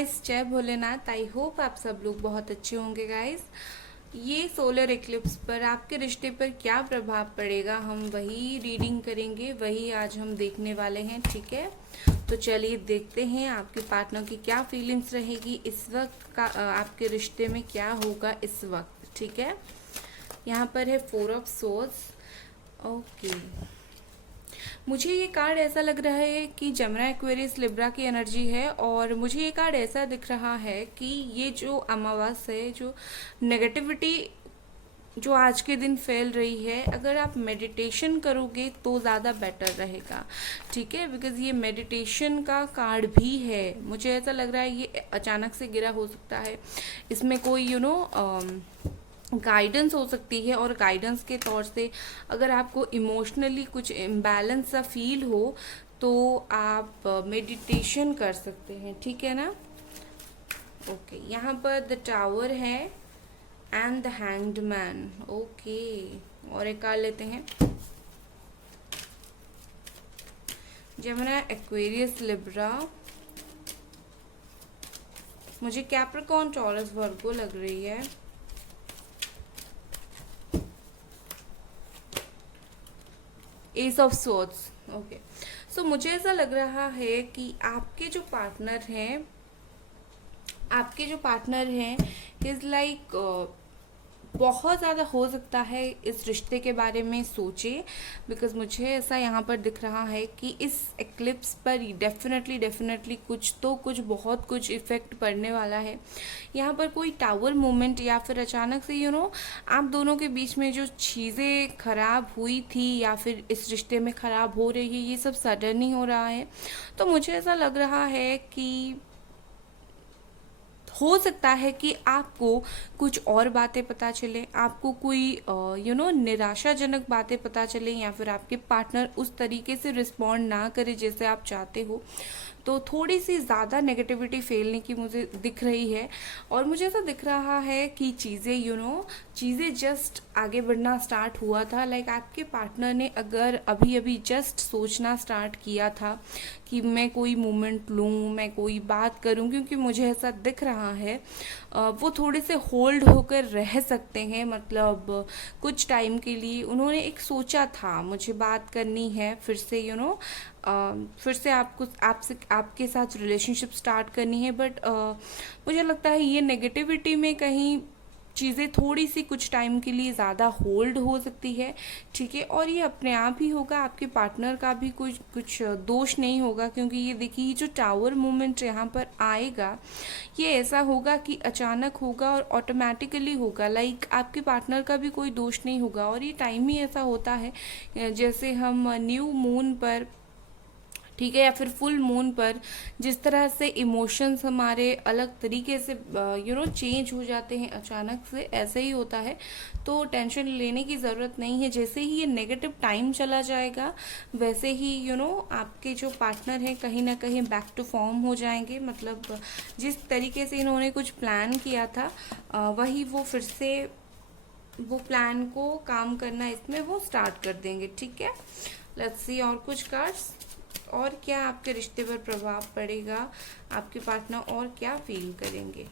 Guys, जय Bholenath. I hope आप सब लोग बहुत अच्छे होंगे गाइस। ये सोलर इक्लिप्स पर आपके रिश्ते पर क्या प्रभाव पड़ेगा, हम वही रीडिंग करेंगे, वही आज हम देखने वाले हैं। ठीक है, तो चलिए देखते हैं आपके पार्टनर की क्या फीलिंग्स रहेगी इस वक्त का, आपके रिश्ते में क्या होगा इस वक्त। ठीक है, यहाँ पर है 4 ऑफ सोर्स। ओके, मुझे ये कार्ड ऐसा लग रहा है कि जमुना एक्वेरियस लिब्रा की एनर्जी है, और मुझे ये कार्ड ऐसा दिख रहा है कि ये जो अमावस है, जो नेगेटिविटी जो आज के दिन फैल रही है, अगर आप मेडिटेशन करोगे तो ज़्यादा बेटर रहेगा। ठीक है, बिकॉज ये मेडिटेशन का कार्ड भी है। मुझे ऐसा लग रहा है ये अचानक से गिरा हो सकता है, इसमें कोई गाइडेंस हो सकती है, और गाइडेंस के तौर से अगर आपको इमोशनली कुछ इम्बैलेंस सा फील हो तो आप मेडिटेशन कर सकते हैं। ठीक है ना। ओके, यहाँ पर द टावर है and the hanged man. Okay, और एक कार्ड लेते हैं, जमुना एक्वेरियस लिब्रा। मुझे कैप्रिकॉर्न टॉरस वर्गो लग रही है। S of swords. ओके, सो मुझे ऐसा लग रहा है कि आपके जो पार्टनर हैं इज लाइक बहुत ज़्यादा हो सकता है इस रिश्ते के बारे में सोचे, बिकॉज मुझे ऐसा यहाँ पर दिख रहा है कि इस एक्लिप्स पर डेफिनेटली कुछ बहुत कुछ इफेक्ट पड़ने वाला है। यहाँ पर कोई टावर मूवमेंट, या फिर अचानक से आप दोनों के बीच में जो चीज़ें खराब हुई थी या फिर इस रिश्ते में खराब हो रही है, ये सब सडन ही हो रहा है। तो मुझे ऐसा लग रहा है कि हो सकता है कि आपको कुछ और बातें पता चले, आपको कोई निराशाजनक बातें पता चले, या फिर आपके पार्टनर उस तरीके से रिस्पॉन्ड ना करे जैसे आप चाहते हो। तो थोड़ी सी ज़्यादा नेगेटिविटी फैलने की मुझे दिख रही है, और मुझे ऐसा दिख रहा है कि चीज़ें जस्ट आगे बढ़ना स्टार्ट हुआ था। लाइक आपके पार्टनर ने अगर अभी जस्ट सोचना स्टार्ट किया था कि मैं कोई मोमेंट लूँ, मैं कोई बात करूँ, क्योंकि मुझे ऐसा दिख रहा है वो थोड़े से होल्ड होकर रह सकते हैं। मतलब कुछ टाइम के लिए उन्होंने एक सोचा था मुझे बात करनी है, फिर से फिर से आपके साथ रिलेशनशिप स्टार्ट करनी है, बट मुझे लगता है ये नेगेटिविटी में कहीं चीज़ें थोड़ी सी कुछ टाइम के लिए ज़्यादा होल्ड हो सकती है। ठीक है, और ये अपने आप ही होगा, आपके पार्टनर का भी कुछ दोष नहीं होगा, क्योंकि ये देखिए जो टावर मूवमेंट यहाँ पर आएगा, ये ऐसा होगा कि अचानक होगा और ऑटोमेटिकली होगा। लाइक आपके पार्टनर का भी कोई दोष नहीं होगा, और ये टाइम ही ऐसा होता है जैसे हम न्यू मून पर, ठीक है, या फिर फुल मून पर जिस तरह से इमोशंस हमारे अलग तरीके से चेंज हो जाते हैं अचानक से, ऐसे ही होता है। तो टेंशन लेने की ज़रूरत नहीं है। जैसे ही ये नेगेटिव टाइम चला जाएगा, वैसे ही आपके जो पार्टनर हैं कहीं ना कहीं बैक टू फॉर्म हो जाएंगे। मतलब जिस तरीके से इन्होंने कुछ प्लान किया था, वही वो फिर से वो प्लान को काम करना इसमें वो स्टार्ट कर देंगे। ठीक है, लेट्स सी और कुछ कार्ड्स, और क्या आपके रिश्ते पर प्रभाव पड़ेगा, आपके पार्टनर और क्या फील करेंगे।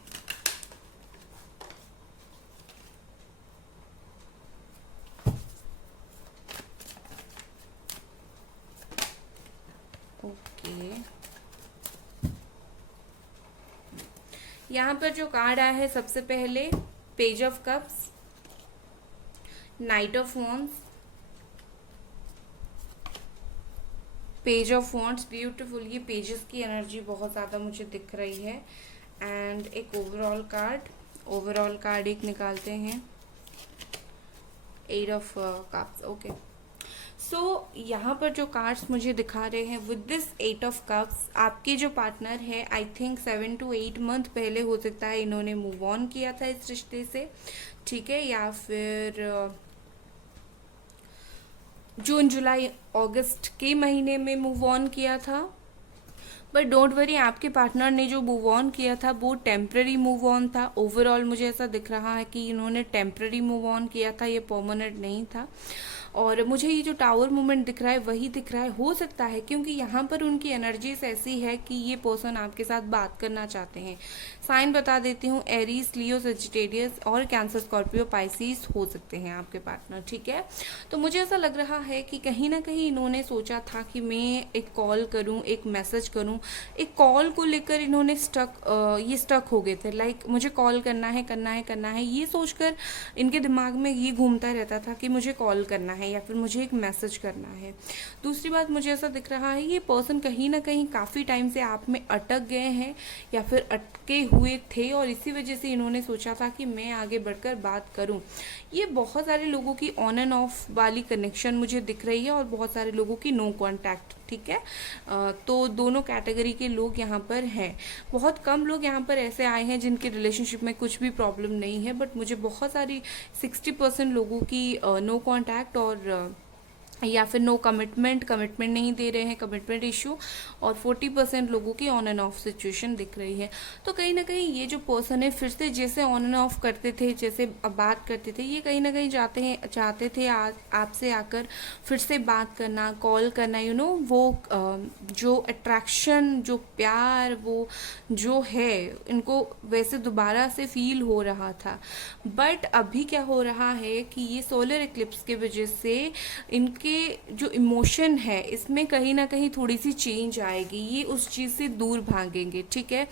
ओके, यहाँ पर जो कार्ड आया है सबसे पहले, page of cups, night of wands, page of wands. Beautiful, ये पेजेस की एनर्जी बहुत ज़्यादा मुझे दिख रही है। एंड एक ओवरऑल कार्ड एक निकालते हैं, 8 ऑफ कप्स। ओके, सो यहाँ पर जो कार्ड्स मुझे दिखा रहे हैं विद दिस 8 ऑफ कप्स, आपके जो पार्टनर है आई थिंक 7 to 8 मंथ पहले हो सकता है इन्होंने मूव ऑन किया था इस रिश्ते से। ठीक है, या फिर जून जुलाई अगस्त के महीने में मूव ऑन किया था। बट डोंट वरी, आपके पार्टनर ने जो मूव ऑन किया था वो टेम्पररी मूव ऑन था। ओवरऑल मुझे ऐसा दिख रहा है कि इन्होंने टेम्पररी मूव ऑन किया था, ये परमानेंट नहीं था। और मुझे ये जो टावर मूवमेंट दिख रहा है वही दिख रहा है। हो सकता है क्योंकि यहाँ पर उनकी एनर्जीज ऐसी है कि ये पर्सन आपके साथ बात करना चाहते हैं। साइन बता देती हूँ, एरीज, लियो, सजिटेरियस और कैंसर, स्कॉर्पियो, पाइसिस हो सकते हैं आपके पार्टनर। ठीक है, तो मुझे ऐसा लग रहा है कि कहीं ना कहीं इन्होंने सोचा था कि मैं एक कॉल करूं, एक मैसेज करूं। एक कॉल को लेकर इन्होंने स्टक हो गए थे। लाइक मुझे कॉल करना है करना है करना है, ये सोचकर इनके दिमाग में ये घूमता रहता था कि मुझे कॉल करना है या फिर मुझे एक मैसेज करना है। दूसरी बात, मुझे ऐसा दिख रहा है ये पर्सन कहीं ना कहीं काफ़ी टाइम से आप में अटक गए हैं या फिर अटके हुए थे, और इसी वजह से इन्होंने सोचा था कि मैं आगे बढ़कर बात करूं। ये बहुत सारे लोगों की ऑन एंड ऑफ वाली कनेक्शन मुझे दिख रही है और बहुत सारे लोगों की नो कांटेक्ट। ठीक है, तो दोनों कैटेगरी के लोग यहाँ पर हैं। बहुत कम लोग यहाँ पर ऐसे आए हैं जिनके रिलेशनशिप में कुछ भी प्रॉब्लम नहीं है, बट मुझे बहुत सारी 60% लोगों की नो कांटेक्ट और या फिर नो कमिटमेंट नहीं दे रहे हैं, कमिटमेंट इशू, और 40% लोगों की ऑन एंड ऑफ सिचुएशन दिख रही है। तो कहीं ना कहीं ये जो पर्सन है फिर से जैसे ऑन एंड ऑफ करते थे, जैसे अब बात करते थे, ये कहीं ना कहीं चाहते थे आपसे आकर फिर से बात करना, कॉल करना, वो जो अट्रैक्शन, जो प्यार, वो जो है इनको वैसे दोबारा से फील हो रहा था। बट अभी क्या हो रहा है कि ये सोलर इक्लिप्स की वजह से इनके जो इमोशन है इसमें कहीं ना कहीं थोड़ी सी चेंज आएगी, ये उस चीज़ से दूर भागेंगे। ठीक है,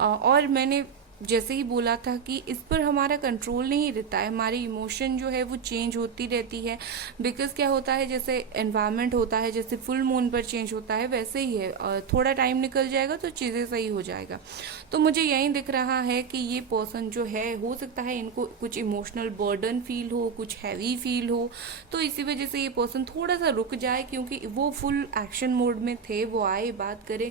और मैंने जैसे ही बोला था कि इस पर हमारा कंट्रोल नहीं रहता है, हमारी इमोशन जो है वो चेंज होती रहती है। बिकॉज क्या होता है, जैसे एनवायरनमेंट होता है, जैसे फुल मून पर चेंज होता है, वैसे ही है, थोड़ा टाइम निकल जाएगा तो चीज़ें सही हो जाएगा। तो मुझे यही दिख रहा है कि ये पर्सन जो है, हो सकता है इनको कुछ इमोशनल बर्डन फील हो, कुछ हैवी फील हो, तो इसी वजह से ये पर्सन थोड़ा सा रुक जाए, क्योंकि वो फुल एक्शन मोड में थे, वो आए बात करें,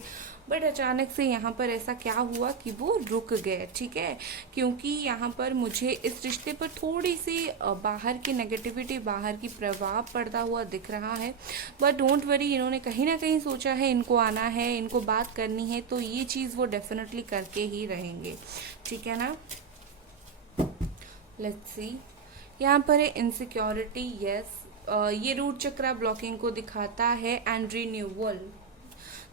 बट अचानक से यहाँ पर ऐसा क्या हुआ कि वो रुक गए। ठीक है, क्योंकि यहाँ पर मुझे इस रिश्ते पर थोड़ी सी बाहर की नेगेटिविटी, बाहर की प्रभाव पड़ता हुआ दिख रहा है। बट डोंट वरी, इन्होंने कहीं ना कहीं सोचा है इनको आना है, इनको बात करनी है, तो ये चीज़ वो डेफिनेटली करके ही रहेंगे। ठीक है ना, लेट्स सी। यहाँ पर है इनसिक्योरिटी, यस, ये रूट चक्रा ब्लॉकिंग को दिखाता है एंड रिन्यूअल,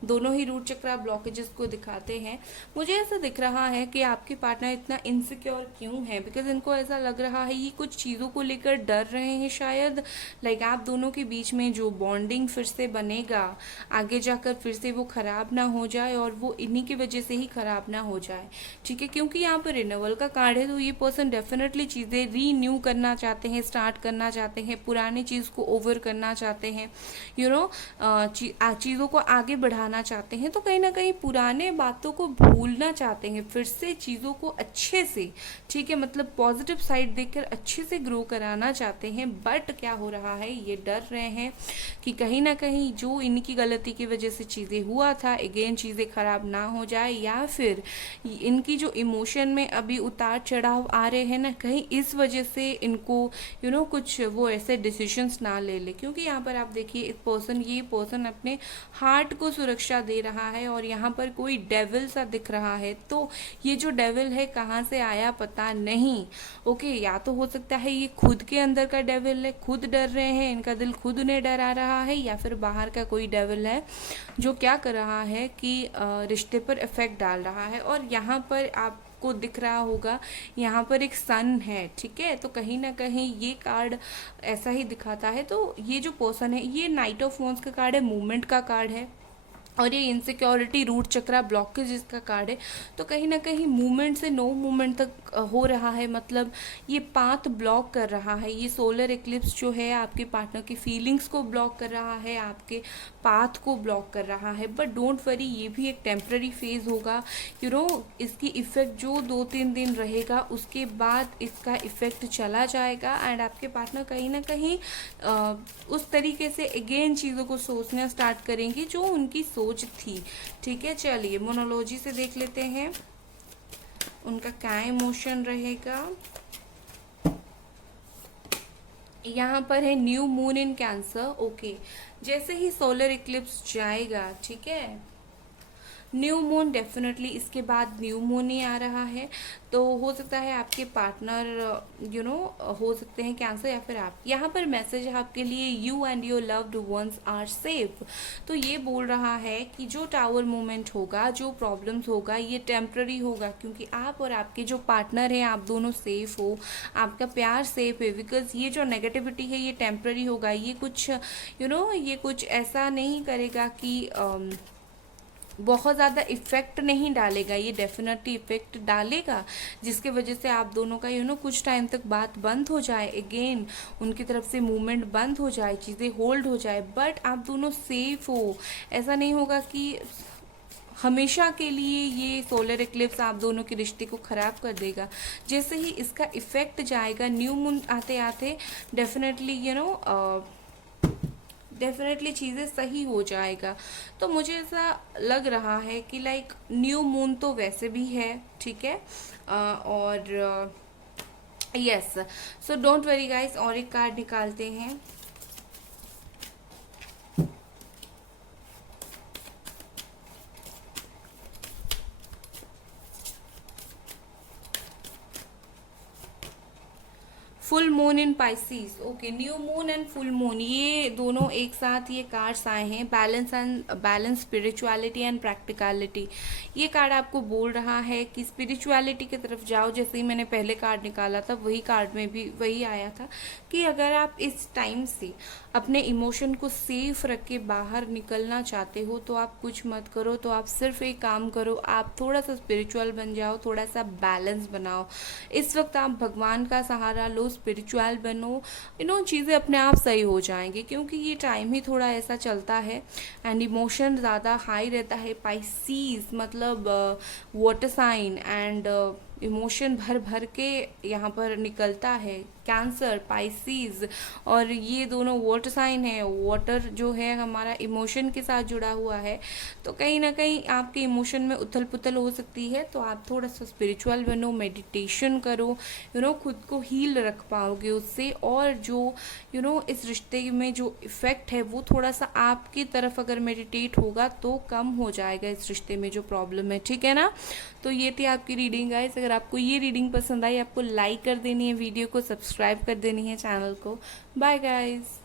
दोनों ही रूट चक्रा ब्लॉकेजेस को दिखाते हैं। मुझे ऐसा दिख रहा है कि आपके पार्टनर इतना इनसिक्योर क्यों है, बिकॉज इनको ऐसा लग रहा है ये कुछ चीज़ों को लेकर डर रहे हैं शायद। लाइक आप दोनों के बीच में जो बॉन्डिंग फिर से बनेगा आगे जाकर फिर से वो ख़राब ना हो जाए, और वो इन्हीं की वजह से ही ख़राब ना हो जाए। ठीक है, क्योंकि यहाँ पर रिन्यूअल का कार्ड है, तो ये पर्सन डेफिनेटली चीज़ें रीन्यू करना चाहते हैं, स्टार्ट करना चाहते हैं, पुरानी चीज़ को ओवर करना चाहते हैं, चीज़ों को आगे बढ़ाना चाहते हैं। तो कहीं ना कहीं पुराने बातों को भूलना चाहते हैं, फिर से चीज़ों को अच्छे से, ठीक है, मतलब पॉजिटिव साइड देखकर अच्छे से ग्रो कराना चाहते हैं। बट क्या हो रहा है, ये डर रहे हैं कि कहीं ना कहीं जो इनकी गलती की वजह से चीज़ें हुआ था, अगेन चीज़ें खराब ना हो जाए, या फिर इनकी जो इमोशन में अभी उतार चढ़ाव आ रहे हैं ना, कहीं इस वजह से इनको कुछ वो ऐसे डिसीजंस ना ले ले। क्योंकि यहाँ पर आप देखिए ये पर्सन अपने हार्ट को सुरक्षा दे रहा है, और यहाँ पर कोई डेविल सा दिख रहा है। तो ये जो डेविल है कहाँ से आया पता नहीं। ओके, या तो हो सकता है ये खुद के अंदर का डेविल है, खुद डर रहे हैं, इनका दिल खुद उन्हें डरा रहा है, या फिर बाहर का कोई डेविल है जो क्या कर रहा है कि रिश्ते पर इफेक्ट डाल रहा है। और यहाँ पर आपको दिख रहा होगा, यहाँ पर एक सन है। ठीक है, तो कहीं ना कहीं ये कार्ड ऐसा ही दिखाता है। तो ये जो पर्सन है, ये नाइट ऑफ वॉन्ड्स का कार्ड है, मूवमेंट का कार्ड है, और ये इनसिक्योरिटी रूट चक्रा ब्लॉकेज का कार्ड है। तो कहीं ना कहीं मूवमेंट से नो मूवमेंट तक हो रहा है, मतलब ये पाथ ब्लॉक कर रहा है। ये सोलर इक्लिप्स जो है आपके पार्टनर की फीलिंग्स को ब्लॉक कर रहा है, आपके पाथ को ब्लॉक कर रहा है। बट डोंट वरी, ये भी एक टेम्पररी फेज होगा। इसकी इफ़ेक्ट जो 2-3 दिन रहेगा, उसके बाद इसका इफ़ेक्ट चला जाएगा, एंड आपके पार्टनर कहीं ना कहीं उस तरीके से अगेन चीज़ों को सोचना स्टार्ट करेंगे जो उनकी सोच थी। ठीक है, चलिए मोनोलॉजी से देख लेते हैं उनका क्या इमोशन रहेगा। यहाँ पर है new moon in cancer. Okay, जैसे ही सोलर इक्लिप्स जाएगा, ठीक है, न्यू मून डेफिनेटली इसके बाद न्यू मून ही आ रहा है, तो हो सकता है आपके पार्टनर हो सकते हैं कैंसर या फिर आप। यहाँ पर मैसेज है आपके लिए, you and your loved ones are safe. तो ये बोल रहा है कि जो टावर मोमेंट होगा, जो प्रॉब्लम्स होगा, ये टेम्प्ररी होगा, क्योंकि आप और आपके जो पार्टनर हैं आप दोनों सेफ हो, आपका प्यार सेफ है। बिकॉज ये जो नेगेटिविटी है ये टेम्प्ररी होगा, ये कुछ ये कुछ ऐसा नहीं करेगा कि बहुत ज़्यादा इफ़ेक्ट नहीं डालेगा, ये डेफिनेटली इफ़ेक्ट डालेगा जिसके वजह से आप दोनों का कुछ टाइम तक बात बंद हो जाए, अगेन उनकी तरफ से मूवमेंट बंद हो जाए, चीज़ें होल्ड हो जाए, बट आप दोनों सेफ हो। ऐसा नहीं होगा कि हमेशा के लिए ये सोलर इक्लिप्स आप दोनों के रिश्ते को ख़राब कर देगा। जैसे ही इसका इफ़ेक्ट जाएगा न्यू मून आते आते डेफिनेटली चीज़ें सही हो जाएगा। तो मुझे ऐसा लग रहा है कि लाइक न्यू मून तो वैसे भी है, ठीक है, और yes, so don't worry guys, और एक कार्ड निकालते हैं। Full moon in Pisces, okay, new moon and full moon ये दोनों एक साथ ये कार्ड्स आए हैं, बैलेंस स्पिरिचुअलिटी एंड प्रैक्टिकलिटी। ये कार्ड आपको बोल रहा है कि स्पिरिचुअलिटी की तरफ जाओ। जैसे ही मैंने पहले कार्ड निकाला था वही कार्ड में भी वही आया था कि अगर आप इस टाइम से अपने इमोशन को सेफ रख के बाहर निकलना चाहते हो तो आप कुछ मत करो, तो आप सिर्फ एक काम करो, आप थोड़ा सा स्पिरिचुअल बन जाओ, थोड़ा सा बैलेंस बनाओ। इस वक्त आप भगवान का सहारा लो, स्पिरिचुअल बनो, चीज़ें अपने आप सही हो जाएंगी, क्योंकि ये टाइम ही थोड़ा ऐसा चलता है एंड इमोशन ज़्यादा हाई रहता है। पाइसीज मतलब वाटर साइन एंड इमोशन भर भर के यहाँ पर निकलता है। कैंसर, पाइसीज और ये दोनों वाटर साइन है। वाटर जो है हमारा इमोशन के साथ जुड़ा हुआ है, तो कहीं ना कहीं आपके इमोशन में उथल पुथल हो सकती है। तो आप थोड़ा सा स्पिरिचुअल बनो, मेडिटेशन करो, खुद को हील रख पाओगे उससे। और जो इस रिश्ते में जो इफ़ेक्ट है वो थोड़ा सा आपकी तरफ अगर मेडिटेट होगा तो कम हो जाएगा इस रिश्ते में जो प्रॉब्लम है, ठीक है ना। तो ये थी आपकी रीडिंग गाइस। अगर आपको ये रीडिंग पसंद आई, आपको लाइक कर देनी है, वीडियो को सब्सक्राइब कर देनी है चैनल को। Bye guys.